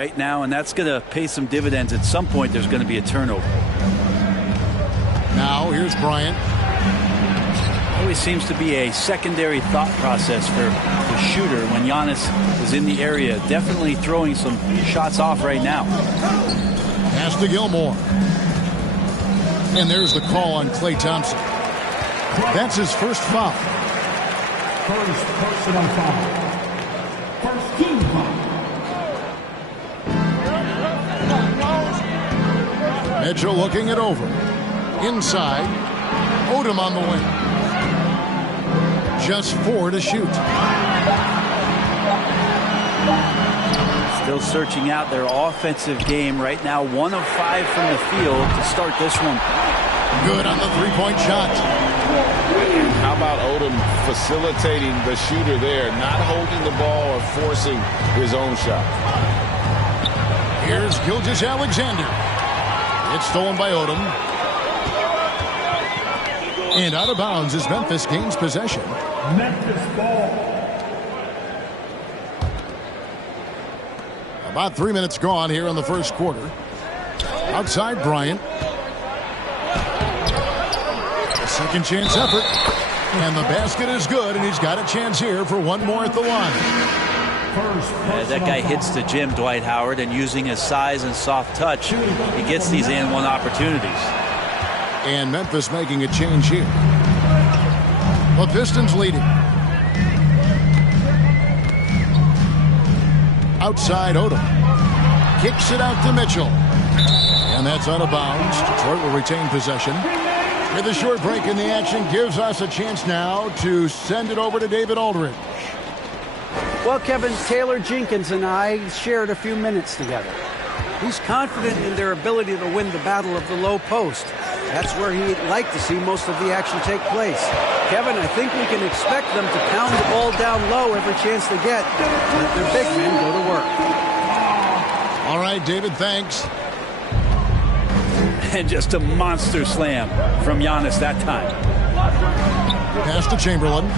right now, and that's going to pay some dividends. At some point, there's going to be a turnover. Now, here's Bryant. Always seems to be a secondary thought process for the shooter when Giannis is in the area. Definitely throwing some shots off right now. Pass to Gilmore. And there's the call on Klay Thompson. That's his first foul. First personal foul. First team foul. Mitchell looking it over. Inside. Odom on the wing. Just 4 to shoot. Still searching out their offensive game right now. 1 of 5 from the field to start this one. Good on the three-point shot. How about Odom facilitating the shooter there, not holding the ball or forcing his own shot. Here's Gilgeous-Alexander. It's stolen by Odom. And out of bounds as Memphis gains possession. Memphis ball. About 3 minutes gone here in the first quarter. Outside Bryant. A second chance effort. And the basket is good, and he's got a chance here for one more at the line. That guy hits the gym, Dwight Howard, and using his size and soft touch, he gets these and-one opportunities. And Memphis making a change here. The Pistons leading. Outside Odom. Kicks it out to Mitchell. And that's out of bounds. Detroit will retain possession. With a short break in the action, gives us a chance now to send it over to David Aldridge. Well, Kevin, Taylor Jenkins and I shared a few minutes together. He's confident in their ability to win the battle of the low post. That's where he'd like to see most of the action take place. Kevin, I think we can expect them to pound the ball down low every chance they get. Let their big men go to work. All right, David, thanks. And just a monster slam from Giannis that time. Pass to Chamberlain.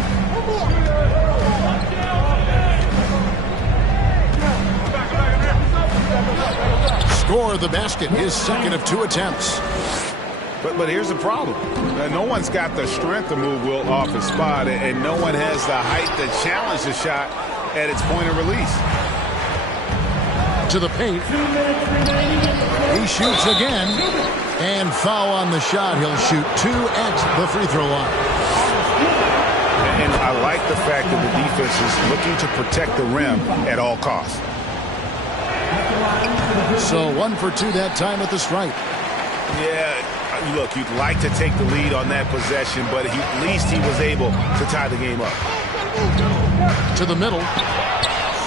Score the basket, his second of 2 attempts. But here's the problem. No one's got the strength to move Will off his spot, and no one has the height to challenge the shot at its point of release. To the paint. He shoots again. And foul on the shot. He'll shoot 2 at the free throw line. And I like the fact that the defense is looking to protect the rim at all costs. So 1 for 2 that time at the stripe. Yeah, look, you'd like to take the lead on that possession, but at least he was able to tie the game up. To the middle.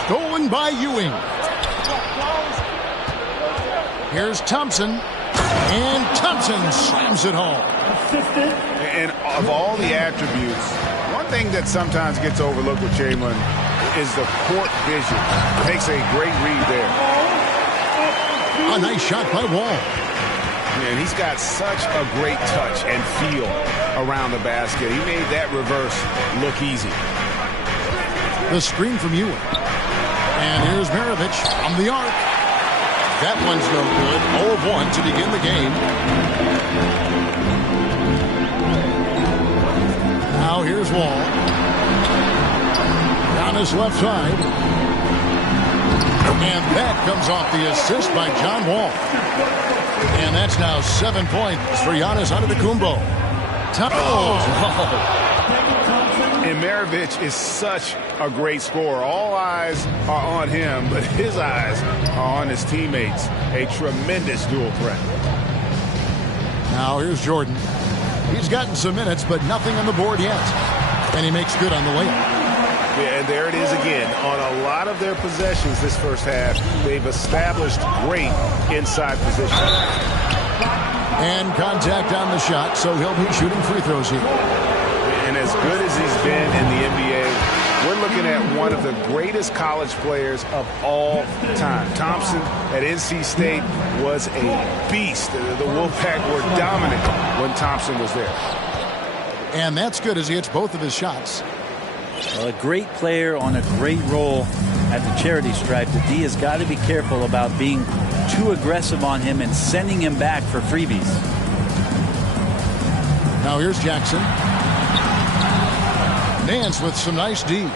Stolen by Ewing. Here's Thompson. And Thompson slams it home. And of all the attributes, one thing that sometimes gets overlooked with Chamberlain is the court vision. Makes a great read there. A nice shot by Wall. And he's got such a great touch and feel around the basket. He made that reverse look easy. The screen from Ewing. And here's Maravich from the arc. That one's no good. 0 of 1 to begin the game. Now here's Wall. Down his left side. And that comes off the assist by John Wall. And that's now 7 points for Giannis Antetokounmpo. And Maravich is such a great scorer. All eyes are on him, but his eyes are on his teammates. A tremendous dual threat. Now here's Jordan. He's gotten some minutes, but nothing on the board yet. And he makes good on the layup. Yeah, and there it is again. On a lot of their possessions this first half, they've established great inside position. And contact on the shot, so he'll be shooting free throws here. And as good as he's been in the NBA, we're looking at one of the greatest college players of all time. Thompson at NC State was a beast. The Wolfpack were dominant when Thompson was there. And that's good as he hits both of his shots. Well, a great player on a great role. at the charity stripe, the D has got to be careful about being too aggressive on him and sending him back for freebies. Now here's Jackson. Nance with some nice D.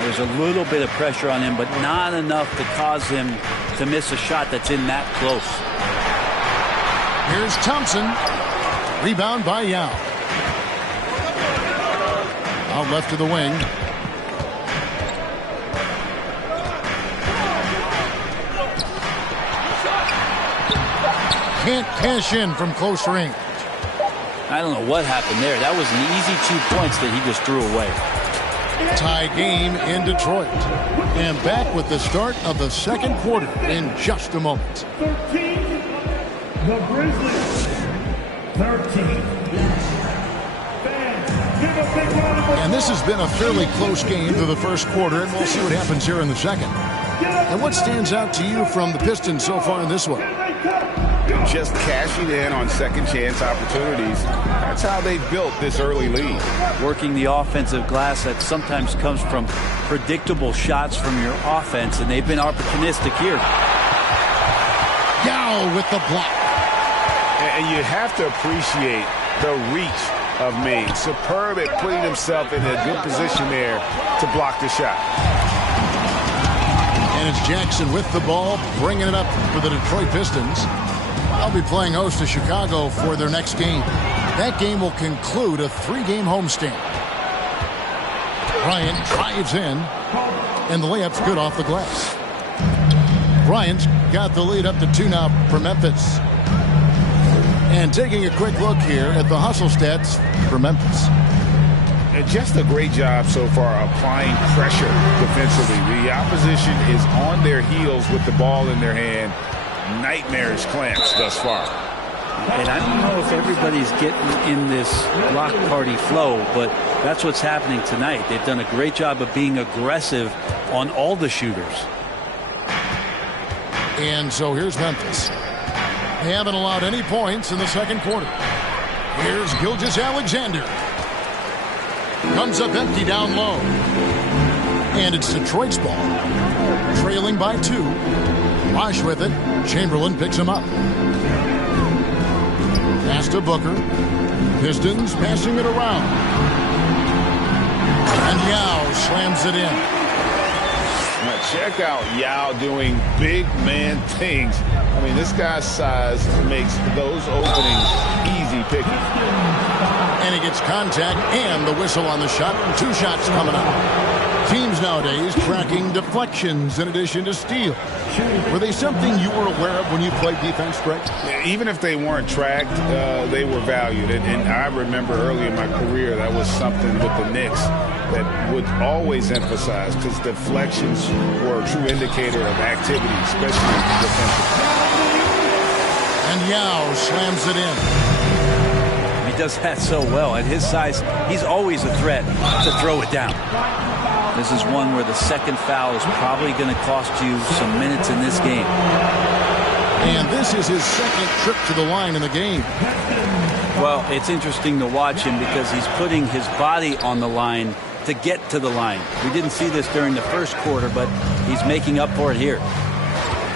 There's a little bit of pressure on him, but not enough to cause him to miss a shot that's in that close. Here's Thompson. Rebound by Yao. Out left to the wing. Can't cash in from close range. I don't know what happened there. That was an easy 2 points that he just threw away. Tie game in Detroit. And back with the start of the second quarter in just a moment. 13, the Grizzlies. 13. And this has been a fairly close game through the first quarter, and we'll see what happens here in the second. And what stands out to you from the Pistons so far in this one? Just cashing in on second chance opportunities. That's how they built this early lead. Working the offensive glass that sometimes comes from predictable shots from your offense, and they've been opportunistic here. Yao with the block. And you have to appreciate the reach of Maine. Superb at putting himself in a good position there to block the shot. And it's Jackson with the ball, bringing it up for the Detroit Pistons. I'll be playing host to Chicago for their next game. That game will conclude a 3-game homestand. Bryant drives in, and the layup's good off the glass. Bryant's got the lead up to 2 now for Memphis. And taking a quick look here at the hustle stats for Memphis. And just a great job so far applying pressure defensively. The opposition is on their heels with the ball in their hand. Nightmarish clamps thus far. And I don't know if everybody's getting in this block party flow, but that's what's happening tonight. They've done a great job of being aggressive on all the shooters. And so here's Memphis. They haven't allowed any points in the second quarter. Here's Gilgeous-Alexander. Comes up empty down low. And it's Detroit's ball. Trailing by 2. Bosch with it. Chamberlain picks him up. Pass to Booker. Pistons passing it around. And Yao slams it in. Now check out Yao doing big man things. I mean, this guy's size makes those openings easy picking. And he gets contact and the whistle on the shot. 2 shots coming up. Teams nowadays tracking deflections in addition to steals. Were they something you were aware of when you played defense, Greg? Even if they weren't tracked, they were valued. And I remember early in my career, that was something with the Knicks that would always emphasize, because deflections were a true indicator of activity, especially defensively. And Yao slams it in. He does that so well. At his size, he's always a threat to throw it down. This is one where the second foul is probably going to cost you some minutes in this game. And this is his second trip to the line in the game. Well, it's interesting to watch him because he's putting his body on the line to get to the line. We didn't see this during the first quarter, but he's making up for it here.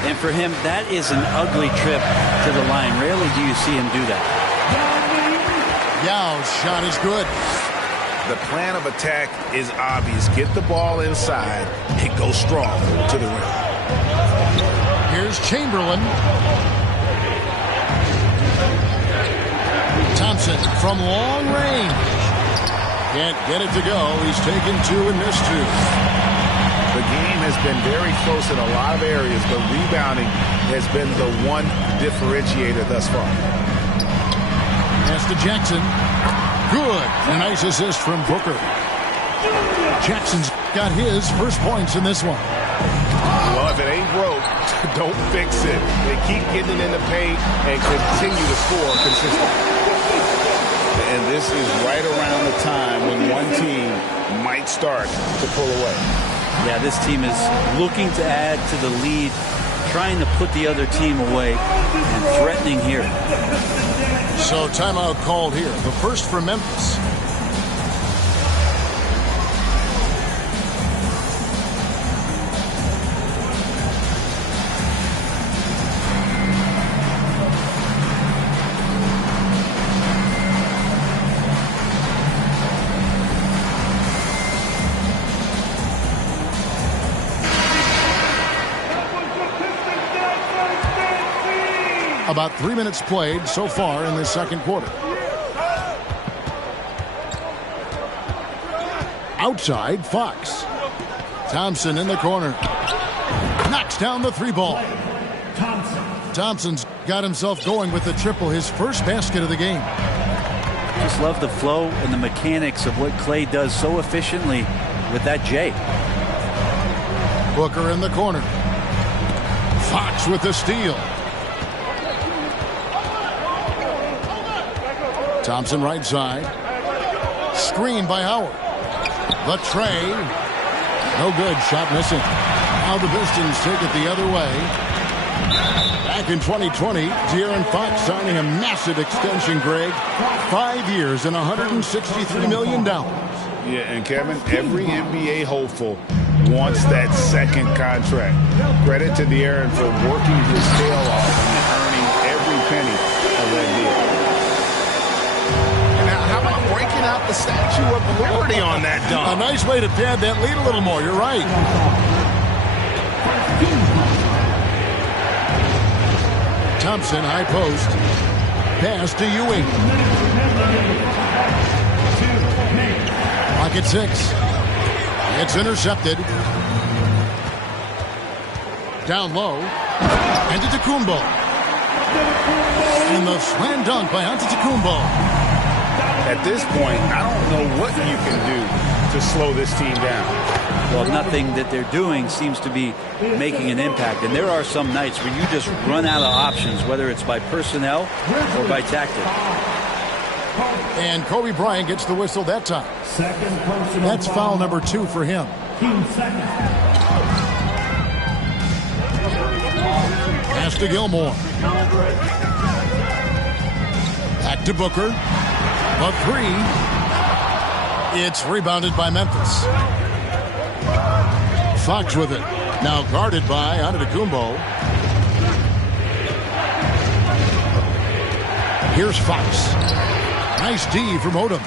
And for him, that is an ugly trip to the line. Rarely do you see him do that. Yao's shot is good. The plan of attack is obvious. Get the ball inside and go strong to the rim. Here's Chamberlain. Thompson from long range. Can't get it to go. He's taken 2 and missed 2. The game has been very close in a lot of areas, but rebounding has been the one differentiator thus far. Pass to Jackson. Good. A nice assist from Booker. Jackson's got his first points in this one. Well, if it ain't broke, don't fix it. They keep getting it in the paint and continue to score consistently. And this is right around the time when one team might start to pull away. Yeah, this team is looking to add to the lead, trying to put the other team away, and threatening here. So timeout called here. The first for Memphis. About 3 minutes played so far in this second quarter. Outside, Fox. Thompson in the corner. Knocks down the three ball. Thompson's got himself going with the triple, his first basket of the game. Just love the flow and the mechanics of what Clay does so efficiently with that J. Booker in the corner. Fox with the steal. Thompson right side. Screen by Howard. The tray. No good. Shot missing. Now the Pistons take it the other way. Back in 2020, De'Aaron Fox signing a massive extension, Greg. 5 years and $163 million. Yeah, and Kevin, every NBA hopeful wants that second contract. Credit to De'Aaron for working his tail off and earning every penny of that deal. Now, how about breaking out the Statue of Liberty on that dunk? A nice way to pad that lead a little more. You're right. Thompson, high post. Pass to Ewing. Pocket 6. It's intercepted. Down low. Antetokounmpo. And the slam dunk by Antetokounmpo. At this point, I don't know what you can do to slow this team down. Well, nothing that they're doing seems to be making an impact. And there are some nights where you just run out of options, whether it's by personnel or by tactic. And Kobe Bryant gets the whistle that time. That's foul number 2 for him. Pass to Gilmore. Back to Booker. A 3. It's rebounded by Memphis. Fox with it. Now guarded by Antetokounmpo. Here's Fox. Nice D from Odom.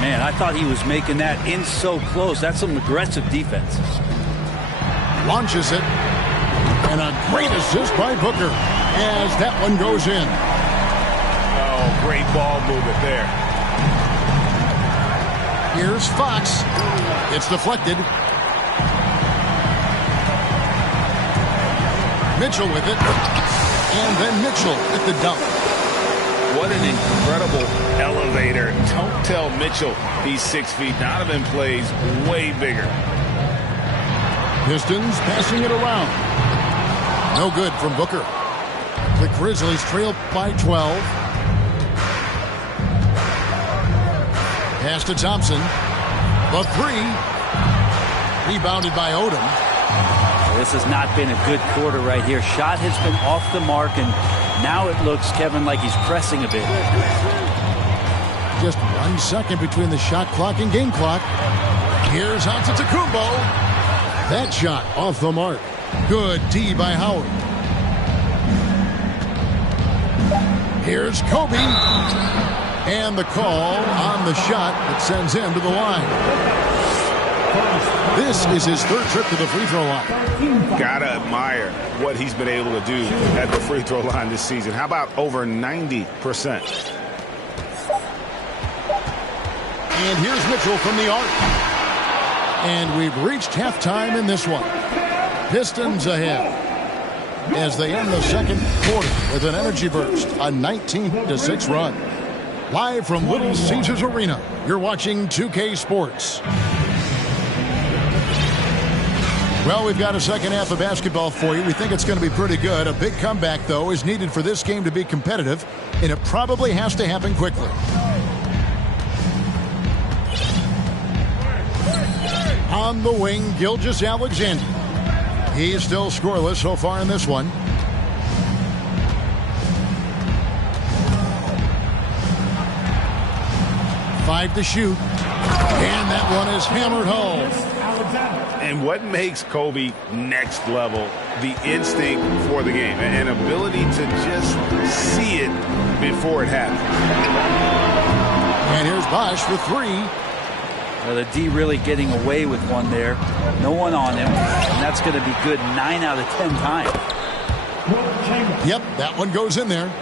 Man, I thought he was making that in so close. That's some aggressive defense. Launches it. And a great assist by Booker as that one goes in. Oh, great ball movement there. Here's Fox. It's deflected. Mitchell with it. And then Mitchell at the dunk. What an incredible elevator. Don't tell Mitchell he's 6 feet. Donovan plays way bigger. Pistons passing it around. No good from Booker. The Grizzlies trail by 12. Pass to Thompson. The 3. Rebounded by Odom. This has not been a good quarter right here. Shot has been off the mark, and now it looks, Kevin, like he's pressing a bit. Just 1 second between the shot clock and game clock. Here's Antetokounmpo. That shot off the mark. Good D by Howard. Here's Kobe. And the call on the shot that sends him to the line. This is his 3rd trip to the free throw line. Gotta admire what he's been able to do at the free throw line this season. How about over 90%? And here's Mitchell from the arc. And we've reached halftime in this one. Pistons ahead as they end the second quarter with an energy burst, a 19-6 run. Live from Little Caesars Arena, you're watching 2K Sports. Well, we've got a second half of basketball for you. We think it's going to be pretty good. A big comeback, though, is needed for this game to be competitive, and it probably has to happen quickly. On the wing, Gilgeous-Alexander. He's still scoreless so far in this one. Five to shoot. And that one is hammered home. And what makes Kobe next level? The instinct for the game. An ability to just see it before it happens. And here's Bosh for 3. Well, the D really getting away with one there. No one on him. And that's going to be good 9 out of 10 times. Yep, that one goes in there.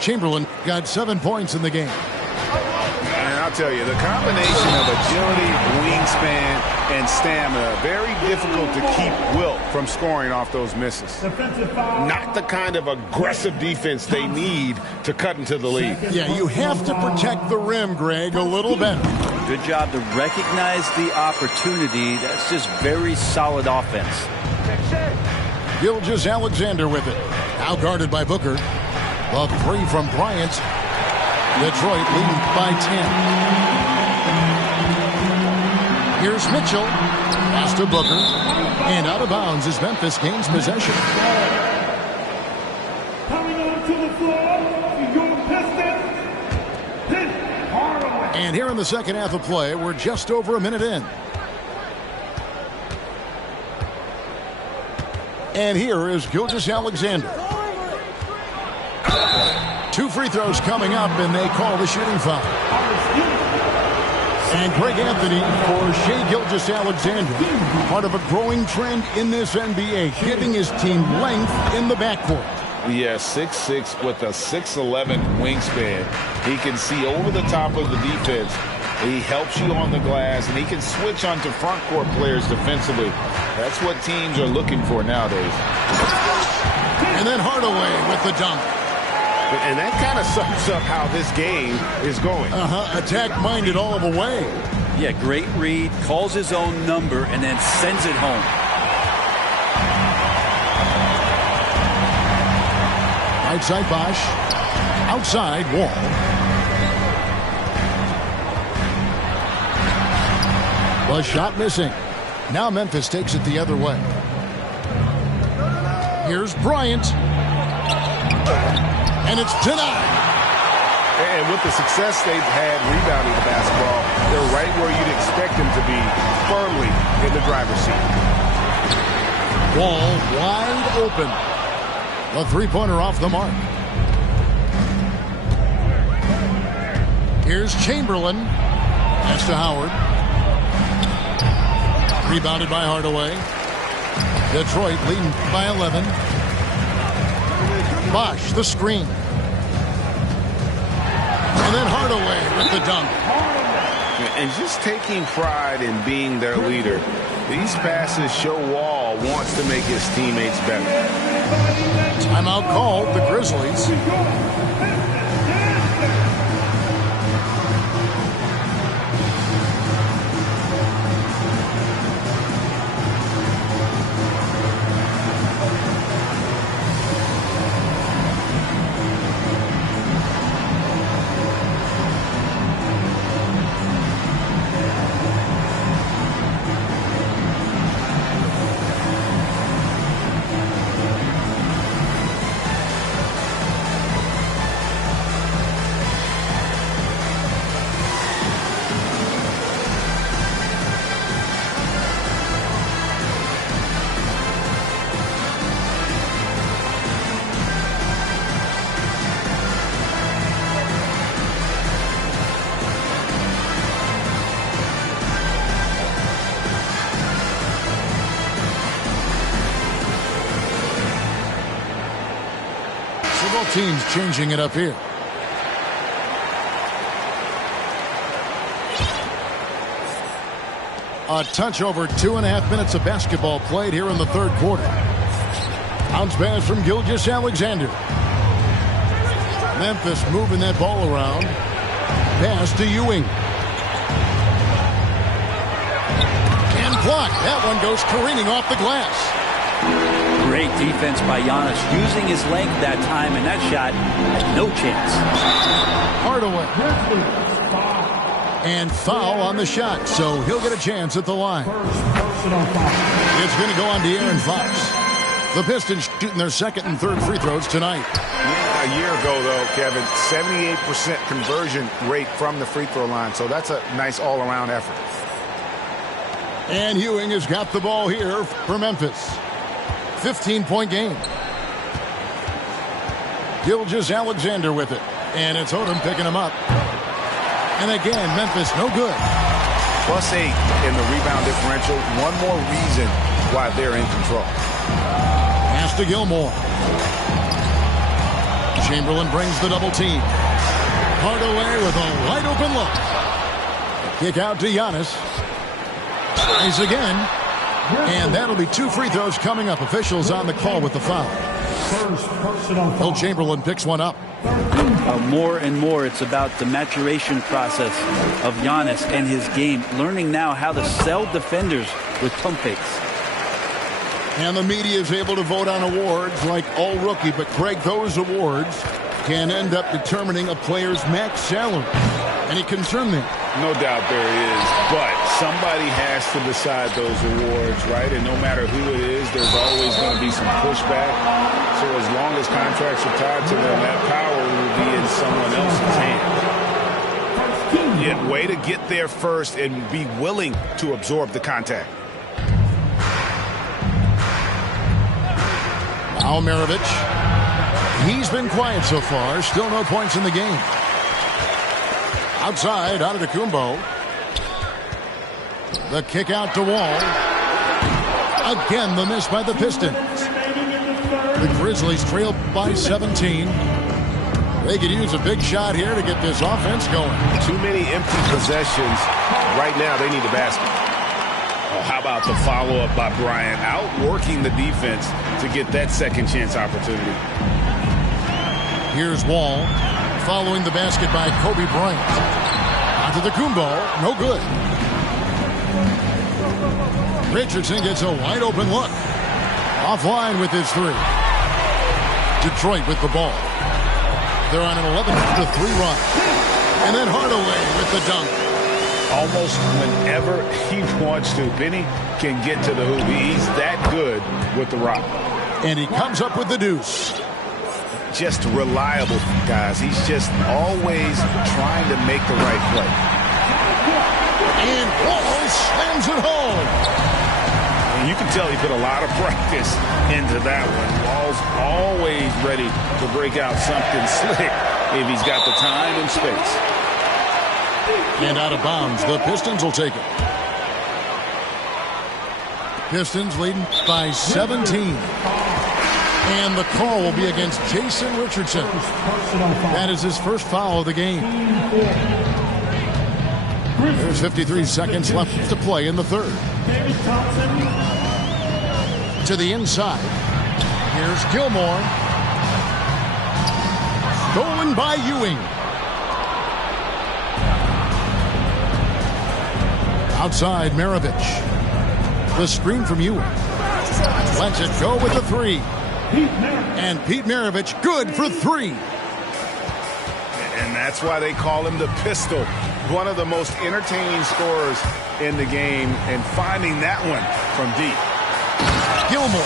Chamberlain got 7 points in the game. And I'll tell you, the combination of agility, wingspan, and stamina, very difficult to keep Wilt from scoring off those misses. Not the kind of aggressive defense they need to cut into the lead. Yeah, you have to protect the rim, Greg, a little better. Good job to recognize the opportunity. That's just very solid offense. Gilgeous-Alexander with it. Now guarded by Booker. A three from Bryant. Detroit leading by 10. Here's Mitchell. Pass to Booker. And out of bounds as Memphis gains possession. Coming onto the floor, your Pistons, Hardaway. And here in the second half of play, we're just over a minute in. And here is Gilgeous-Alexander. 2 free throws coming up, and they call the shooting foul. And Greg Anthony for Shai Gilgeous-Alexander, part of a growing trend in this NBA, giving his team length in the backcourt. Yeah, 6'6" with a 6'11" wingspan. He can see over the top of the defense. He helps you on the glass, and he can switch onto front court players defensively. That's what teams are looking for nowadays. And then Hardaway with the dunk. And that kind of sums up how this game is going. Attack-minded all the way. Yeah, great read, calls his own number, and then sends it home. Right side Bosch. Outside Wall. The shot missing. Now Memphis takes it the other way. Here's Bryant. And it's denied. And with the success they've had rebounding the basketball, they're right where you'd expect them to be, firmly in the driver's seat. Wall wide open. A three-pointer off the mark. Here's Chamberlain. Pass to Howard. Rebounded by Hardaway. Detroit leading by 11. Bosch, the screen. And then Hardaway with the dunk. And just taking pride in being their leader, these passes show Wall wants to make his teammates better. Timeout called, the Grizzlies. Both teams changing it up here. A touch over 2.5 minutes of basketball played here in the third quarter. Bounce pass from Gilgeous-Alexander. Memphis moving that ball around. Pass to Ewing. And blocked. That one goes careening off the glass. Great defense by Giannis, using his length that time, and that shot had no chance. Hardaway. And foul on the shot, so he'll get a chance at the line. It's going to go on De'Aaron Fox. The Pistons shooting their second and third free throws tonight. A year ago, though, Kevin, 78% conversion rate from the free throw line, so that's a nice all-around effort. And Ewing has got the ball here for Memphis. 15-point game. Gilgeous-Alexander with it. And it's Odom picking him up. And again, Memphis no good. +8 in the rebound differential. One more reason why they're in control. Pass to Gilmore. Chamberlain brings the double team. Hardaway with a wide open look. Kick out to Giannis. Tries again. And that'll be 2 free throws coming up. Officials on the call with the foul. First personal foul. Will Chamberlain picks one up. More and more, it's about the maturation process of Giannis and his game. Learning now how to sell defenders with pump fakes. And the media is able to vote on awards like All Rookie. But, Craig, those awards can end up determining a player's max salary. Any concern there? No doubt there is, but somebody has to decide those awards, right? And no matter who it is, there's always going to be some pushback. So as long as contracts are tied to them, that power will be in someone else's hands. Yeah, way to get there first and be willing to absorb the contact. Now Maravich. He's been quiet so far. Still no points in the game. Outside, Antetokounmpo. The kick out to Wall. Again, the miss by the Pistons. The Grizzlies trail by 17. They could use a big shot here to get this offense going. Too many empty possessions. Right now, they need the basket. Oh, how about the follow-up by Bryant, outworking the defense to get that second chance opportunity. Here's Wall. Following the basket by Kobe Bryant. Onto the Kumbo. No good. Richardson gets a wide open look. Offline with his 3. Detroit with the ball. They're on an 11-3 run. And then Hardaway with the dunk. Almost whenever he wants to. Benny can get to the hoop. He's that good with the rock. And he comes up with the deuce. Just reliable, guys. He's just always trying to make the right play. And Wall slams it home. And you can tell he put a lot of practice into that one. Wall's always ready to break out something slick if he's got the time and space. And out of bounds, the Pistons will take it. Pistons leading by 17. And the call will be against Jason Richardson. That is his first foul of the game. There's 53 seconds left to play in the third. To the inside. Here's Gilmore. Stolen by Ewing. Outside, Maravich. The screen from Ewing. Lets it go with the 3. And Pete Maravich good for 3. And that's why they call him the pistol. One of the most entertaining scorers in the game. And finding that one from deep. Gilmore.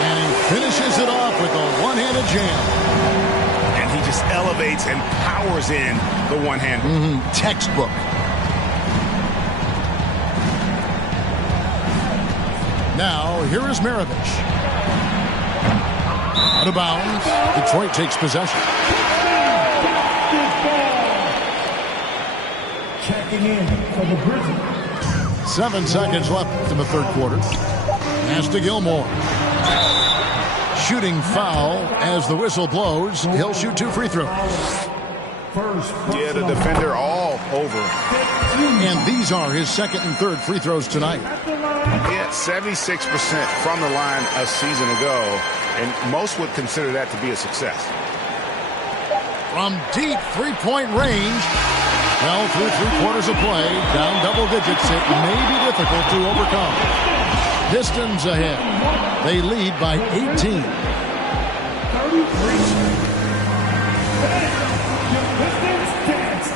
And he finishes it off with a one-handed jam. And he just elevates and powers in the one-hander. Textbook. Now, here is Maravich. Out of bounds. Detroit takes possession. Checking in for the Grizzlies. 7 seconds left in the third quarter. Pass to Gilmore. Shooting foul as the whistle blows. He'll shoot 2 free throws. Yeah, the defender all over. And these are his second and third free throws tonight. Yeah, 76% from the line a season ago. And most would consider that to be a success. From deep three-point range. Well, through 3 quarters of play, down double digits, it may be difficult to overcome. Pistons ahead. They lead by 18.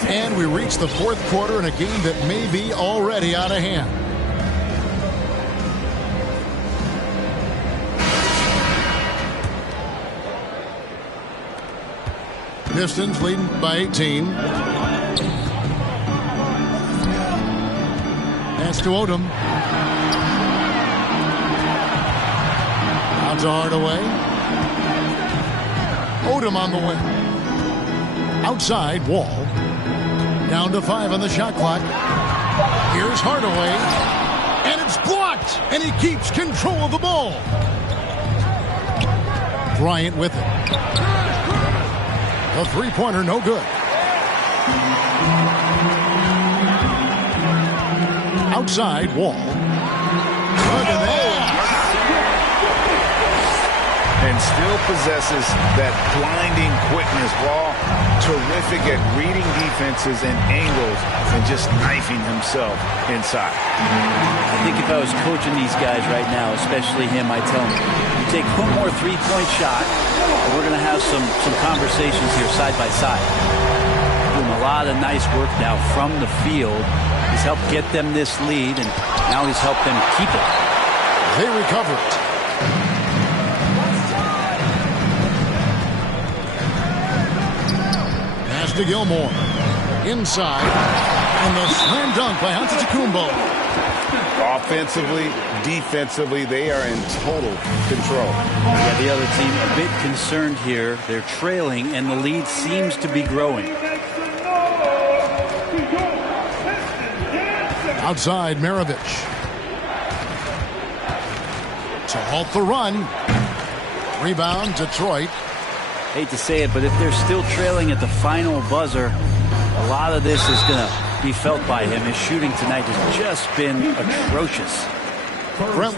And we reach the fourth quarter in a game that may be already out of hand. Pistons leading by 18. Pass to Odom. Out to Hardaway. Odom on the wing. Outside, Wall. Down to 5 on the shot clock. Here's Hardaway. And it's blocked. And he keeps control of the ball. Bryant with it. The three-pointer, no good. Outside, Wall. Look at that. And still possesses that blinding quickness. Raw, terrific at reading defenses and angles and just knifing himself inside. I think if I was coaching these guys right now, especially him, I tell him, you take one more three-point shot, and we're going to have some conversations here side by side. Doing a lot of nice work now from the field. He's helped get them this lead, and now he's helped them keep it. They recover it. Pass to Gilmore. Inside. And the slam dunk by Antetokounmpo. Offensively, defensively, they are in total control. Yeah, the other team a bit concerned here. They're trailing, and the lead seems to be growing. Outside, Maravich. To halt the run. Rebound, Detroit. Hate to say it, but if they're still trailing at the final buzzer, a lot of this is going to be felt by him. His shooting tonight has just been atrocious. Brent with